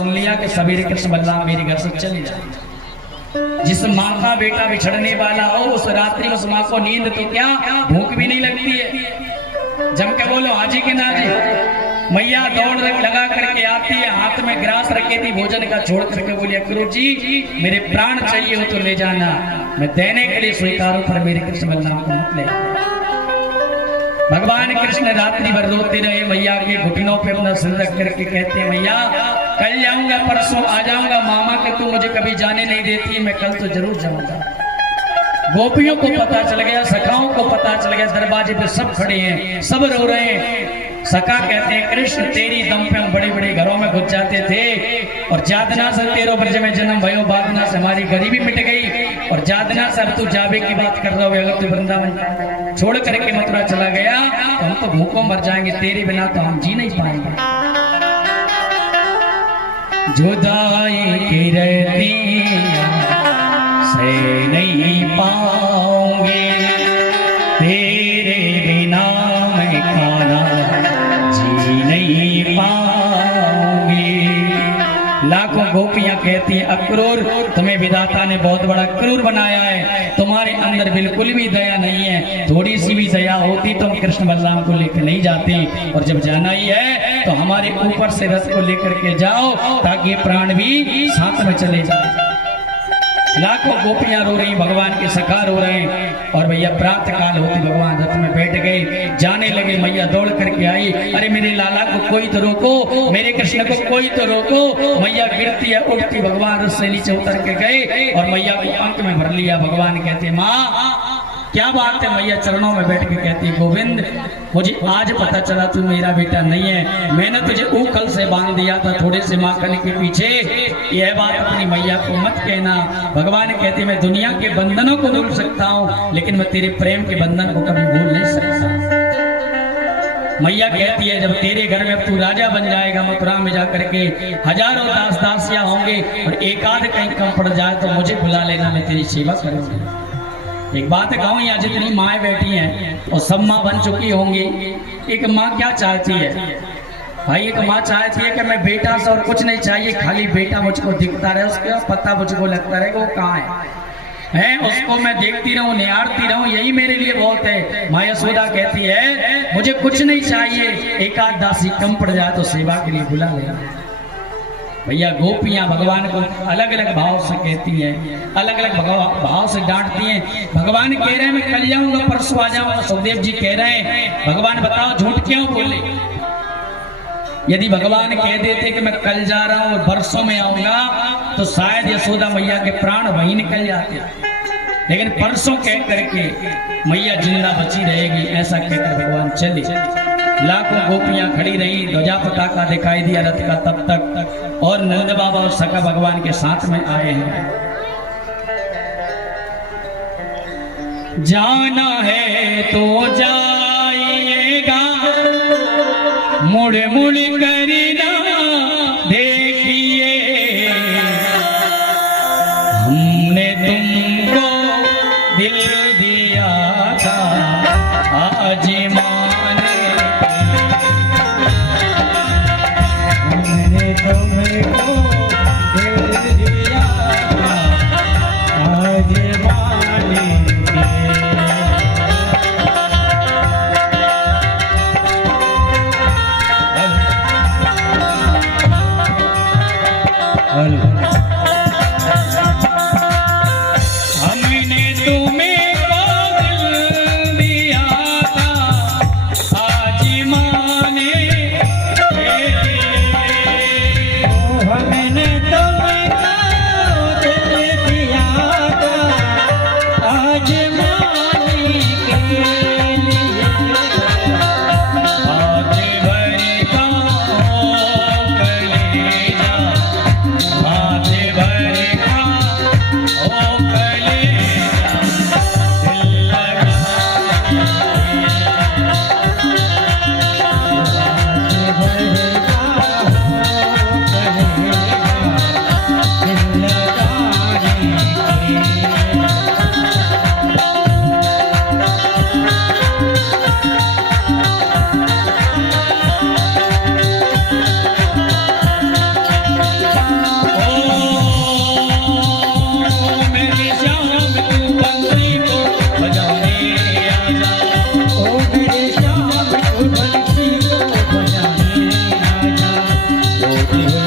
सुन लिया कि सवेरे कृष्ण बलराम मेरे घर से चले जाए। जिस माँ का बेटा बिछड़ने वाला हो उस रात्रि उस माँ को नींद तो क्या भूख भी नहीं लगती है। जम के बोलो हाजी के नाजी। मैया दौड़ लगा करके आती है, हाथ में ग्रास रखी थी भोजन का, छोड़ करके बोली अक्रूर जी मेरे प्राण चाहिए हो तो ले जाना, मैं देने के लिए स्वीकार हूं, पर मेरे कृष्ण बलराम को मत ले। भगवान कृष्ण रात्रि भर रोते रहे, मैया के घुटनों पे अपना सिर रख करके कहते हैं मैया कल जाऊंगा परसों आ जाऊंगा, मामा के तू मुझे कभी जाने नहीं देती, मैं कल तो जरूर जाऊंगा। गोपियों को पता चल गया, सखाओं को पता चल गया, दरवाजे पे सब खड़े हैं, सब रो रहे हैं। सखा कहते हैं कृष्ण तेरी दम पे हम बड़े बड़े घरों में घुस जाते थे, और जादना से 13 वर्ष में जन्म भयो, बादना से हमारी गरीबी मिट गई, और जादना से अब तू जावे की बात कर रहा हो, अगर तू वृंदावन छोड़ करके मथुरा चला गया तो हम तो भूखों मर जाएंगे, तेरे बिना तो हम जी नहीं पाएंगे। जुदाई की रहती से नहीं पाऊंगे, तेरे बिना मैं खाना जी नहीं पाऊंगी। लाखों गोपियां कहती हैं अक्रूर तुम्हें विधाता ने बहुत बड़ा क्रूर बनाया है, तुम्हारे अंदर बिल्कुल भी दया नहीं है, थोड़ी सी भी दया होती तो हम कृष्ण बलराम को लेकर नहीं जाते, और जब जाना ही है तो हमारे ऊपर से रथ को लेकर के जाओ ताकि प्राण भी साथ में चले जाए। लाखों गोपियां रो रही, भगवान के सखा रो रहे हैं, और भैया प्रातः काल होती भगवान रथ में बैठ गए, जाने लगे। मैया दौड़ करके आई, अरे मेरे लाला को कोई तो रोको, मेरे कृष्ण को कोई तो रोको। मैया गिरती है उठती, भगवान रथ से नीचे उतर के गए और मैया को अंक में भर लिया। भगवान कहते माँ क्या बात है, मैया चरणों में बैठ के कहती गोविंद मुझे आज पता चला तू मेरा बेटा नहीं है, मैंने तुझे ऊखल से बांध दिया था थोड़े से माखन के पीछे, यह बात अपनी मैया को मत कहना। भगवान कहते मैं दुनिया के बंधनों को भूल सकता हूँ लेकिन मैं तेरे प्रेम के बंधन को कभी भूल नहीं सकता। मैया कहती है जब तेरे घर में तू राजा बन जाएगा, मथुरा में जाकर के हजारों दास दासियां होंगे और एक आध कहीं कम पड़ जाए तो मुझे बुला लेना, मैं तेरी सेवा करूंगी। एक बात कहूँ यहाँ जितनी माँ बैठी हैं और सब माँ बन चुकी होंगी, एक माँ क्या चाहती है भाई, एक माँ चाहती है कि मैं बेटा से और कुछ नहीं चाहिए, खाली बेटा मुझको दिखता रहे, उसका पता मुझको लगता रहे वो कहाँ है, उसको मैं देखती रहूं निहारती रहूं, यही मेरे लिए बहुत है। माँ यशोदा कहती है मुझे कुछ नहीं चाहिए, एक आध दासी कम पड़ जाए तो सेवा के लिए बुला लेना। भैया गोपियां भगवान को अलग अलग भाव से कहती हैं, अलग अलग भाव से डांटती हैं। भगवान कह रहे हैं मैं कल जाऊंगा परसों आ जाऊंगा, सुखदेव जी कह रहे हैं भगवान बताओ झूठ क्यों बोले। यदि भगवान कह देते कि मैं कल जा रहा हूं और बरसों में आऊंगा तो शायद यशोदा मैया के प्राण वहीं निकल जाते, लेकिन परसों कह करके मैया जिंदा बची रहेगी ऐसा कहकर भगवान चले। लाखों गोपियां खड़ी रही, ध्वजा पताका दिखाई दिया रथ का तब तक, और नंद बाबा और सखा भगवान के साथ में आए हैं। जाना है तो जाइएगा, मुड़ मुड़ करना देखिए, हमने तुमको दिल दिया था आज तुमको दिल दिया आज हमने तुम्हें दिल दिया था आज माने, हमने तुम्हें दिल दिया था आज माने के लिए, आज भर का कलेजा आज होती है